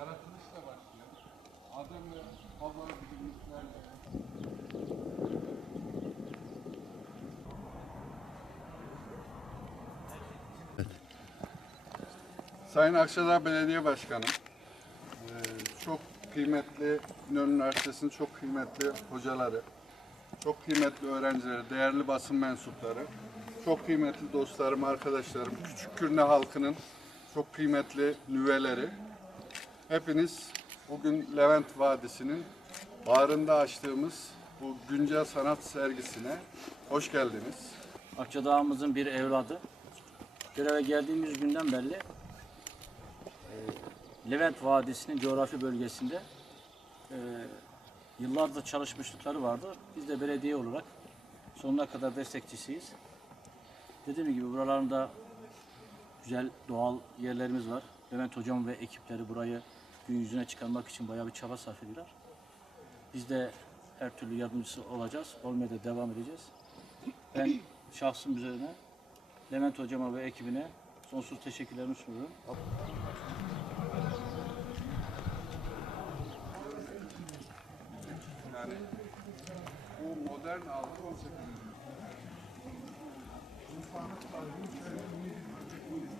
yaratılışla başlıyor. Adem ve Havva bilimliklerle Sayın Akçadağ Belediye Başkanı, eee, çok kıymetli İnönü Üniversitesi'nin çok kıymetli hocaları, çok kıymetli öğrencileri, değerli basın mensupları, çok kıymetli dostlarım, arkadaşlarım, Küçük Kürne halkının çok kıymetli nüveleri. Hepiniz bugün Levent Vadisi'nin bağrında açtığımız bu güncel sanat sergisine hoş geldiniz. Akçadağ'ımızın bir evladı. Göreve geldiğimiz günden beri e, Levent Vadisi'nin coğrafi bölgesinde e, yıllardır çalışmışlıkları vardı. Biz de belediye olarak sonuna kadar destekçisiyiz. Dediğim gibi buralarında güzel doğal yerlerimiz var. Levent Hocam ve ekipleri burayı gün yüzüne çıkarmak için bayağı bir çaba sarf ediyorlar. Biz de her türlü yardımcısı olacağız. Olmaya da devam edeceğiz. Ben şahsım üzerine Levent hocama ve ekibine sonsuz teşekkürlerimi sunuyorum. Yani bu modern algı 18. Zor bir şeydi yani. Dedik.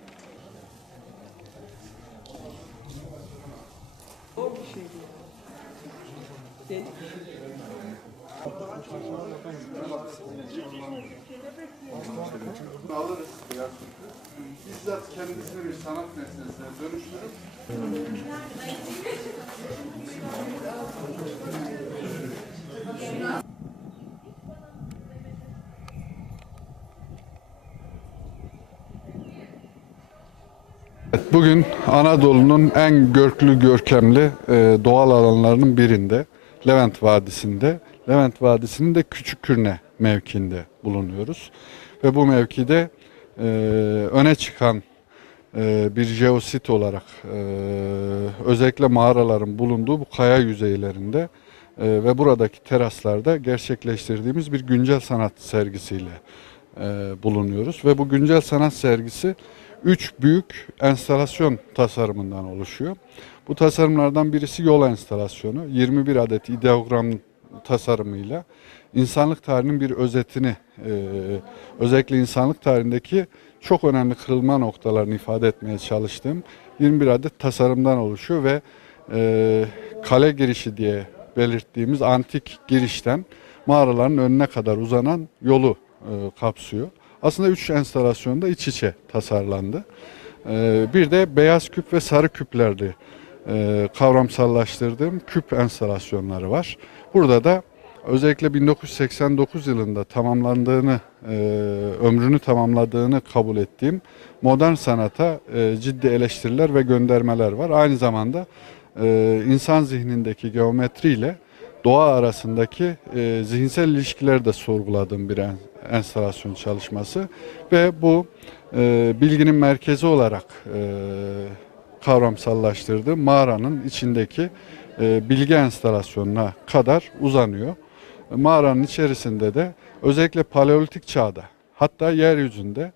Alırız biraz. Bizzat kendisini bir sanat nesnesine dönüştürüp Bugün Anadolu'nun en görklü görkemli e, doğal alanlarının birinde Levent Vadisi'nde Levent Vadisi'nin de Küçük Kürne mevkinde bulunuyoruz. Ve bu mevkide e, öne çıkan e, bir jeosit olarak özellikle mağaraların bulunduğu bu kaya yüzeylerinde ve buradaki teraslarda gerçekleştirdiğimiz bir güncel sanat sergisiyle bulunuyoruz. Ve bu güncel sanat sergisi üç büyük enstalasyon tasarımından oluşuyor. Bu tasarımlardan birisi yol enstalasyonu. 21 adet ideogram tasarımıyla insanlık tarihinin bir özetini, e, özellikle insanlık tarihindeki çok önemli kırılma noktalarını ifade etmeye çalıştığım 21 adet tasarımdan oluşuyor ve e, kale girişi diye belirttiğimiz antik girişten mağaraların önüne kadar uzanan yolu e, kapsıyor. Aslında üç enstalasyonda iç içe tasarlandı. E, bir de beyaz küp ve sarı küplerle e, kavramsallaştırdığım küp enstalasyonları var. Burada da özellikle 1989 yılında tamamlandığını, e, ömrünü tamamladığını kabul ettiğim modern sanata e, ciddi eleştiriler ve göndermeler var. Aynı zamanda insan zihnindeki geometriyle doğa arasındaki zihinsel ilişkileri de sorguladığım bir enstalasyon çalışması ve bu e, bilginin merkezi olarak e, kavramsallaştırdığım mağaranın içindeki e, bilgi enstalasyonuna kadar uzanıyor. Mağaranın içerisinde de özellikle paleolitik çağda hatta yeryüzünde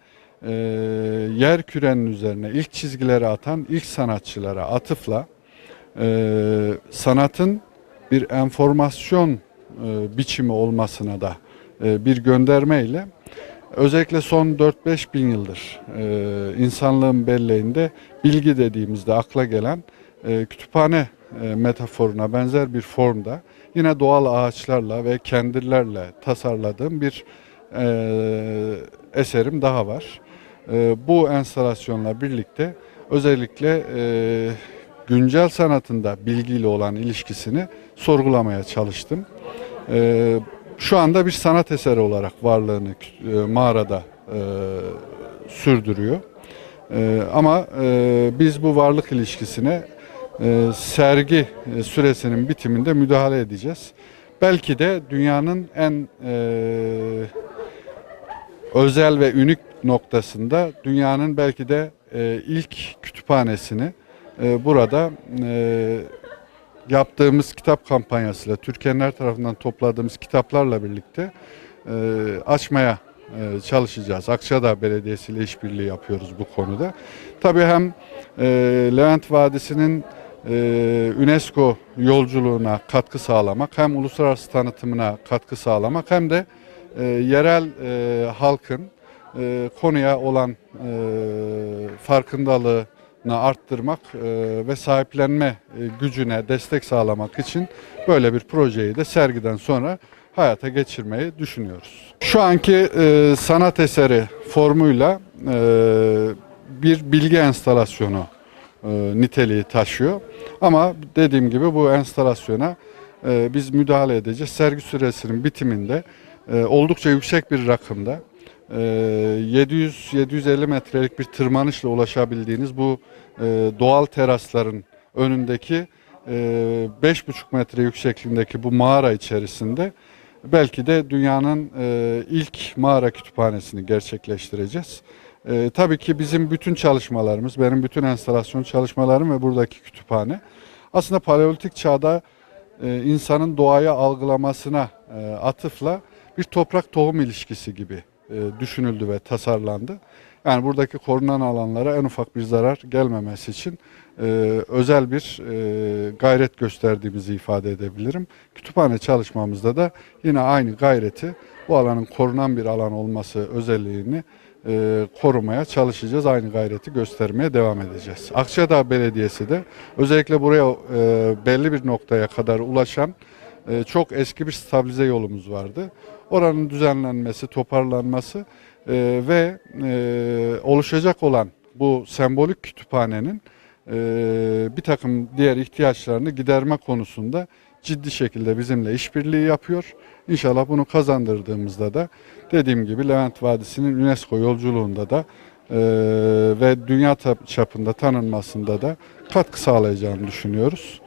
e, yer kürenin üzerine ilk çizgileri atan ilk sanatçılara atıfla e, sanatın bir enformasyon e, biçimi olmasına da bir göndermeyle özellikle son 4-5 bin yıldır e, insanlığın belleğinde bilgi dediğimizde akla gelen e, kütüphane e, metaforuna benzer bir formda yine doğal ağaçlarla ve kendirlerle tasarladığım bir e, eserim daha var. E, bu enstalasyonla birlikte özellikle e, güncel sanatında bilgiyle olan ilişkisini sorgulamaya çalıştım. Şu anda bir sanat eseri olarak varlığını e, mağarada e, sürdürüyor. E, ama e, biz bu varlık ilişkisine e, sergi e, süresinin bitiminde müdahale edeceğiz. Belki de dünyanın en e, özel ve ünik noktasında dünyanın belki de e, ilk kütüphanesini e, burada e, yaptığımız kitap kampanyasıyla Türkiye'nin tarafından topladığımız kitaplarla birlikte e, açmaya e, çalışacağız. Akçadağ Belediyesi ile işbirliği yapıyoruz bu konuda. Tabii hem e, Levent Vadisi'nin e, UNESCO yolculuğuna katkı sağlamak, hem uluslararası tanıtımına katkı sağlamak hem de e, yerel e, halkın e, konuya olan e, farkındalığını arttırmak e, ve sahiplenme e, gücüne destek sağlamak için böyle bir projeyi de sergiden sonra hayata geçirmeyi düşünüyoruz. Şu anki e, sanat eseri formuyla bir bilgi enstalasyonu niteliği taşıyor. Ama dediğim gibi bu enstalasyona biz müdahale edeceğiz. Sergi süresinin bitiminde oldukça yüksek bir rakımda 700-750 metrelik bir tırmanışla ulaşabildiğiniz bu e, doğal terasların önündeki e, 5,5 metre yüksekliğindeki bu mağara içerisinde belki de dünyanın e, ilk mağara kütüphanesini gerçekleştireceğiz. E, tabii ki bizim bütün çalışmalarımız, benim bütün enstalasyon çalışmalarım ve buradaki kütüphane aslında paleolitik çağda e, insanın doğaya algılamasına e, atıfla bir toprak tohum ilişkisi gibi e, düşünüldü ve tasarlandı. Yani buradaki korunan alanlara en ufak bir zarar gelmemesi için e, özel bir e, gayret gösterdiğimizi ifade edebilirim. Kütüphane çalışmamızda da yine aynı gayreti bu alanın korunan bir alan olması özelliğini e, korumaya çalışacağız. Aynı gayreti göstermeye devam edeceğiz. Akçadağ Belediyesi de özellikle buraya e, belli bir noktaya kadar ulaşan e, çok eski bir stabilize yolumuz vardı. Oranın düzenlenmesi, toparlanması e, ve e, oluşacak olan bu sembolik kütüphanenin e, bir takım diğer ihtiyaçlarını giderme konusunda ciddi şekilde bizimle işbirliği yapıyor. İnşallah bunu kazandırdığımızda da dediğim gibi Levent Vadisi'nin UNESCO yolculuğunda da e, ve dünya çapında tanınmasında da katkı sağlayacağını düşünüyoruz.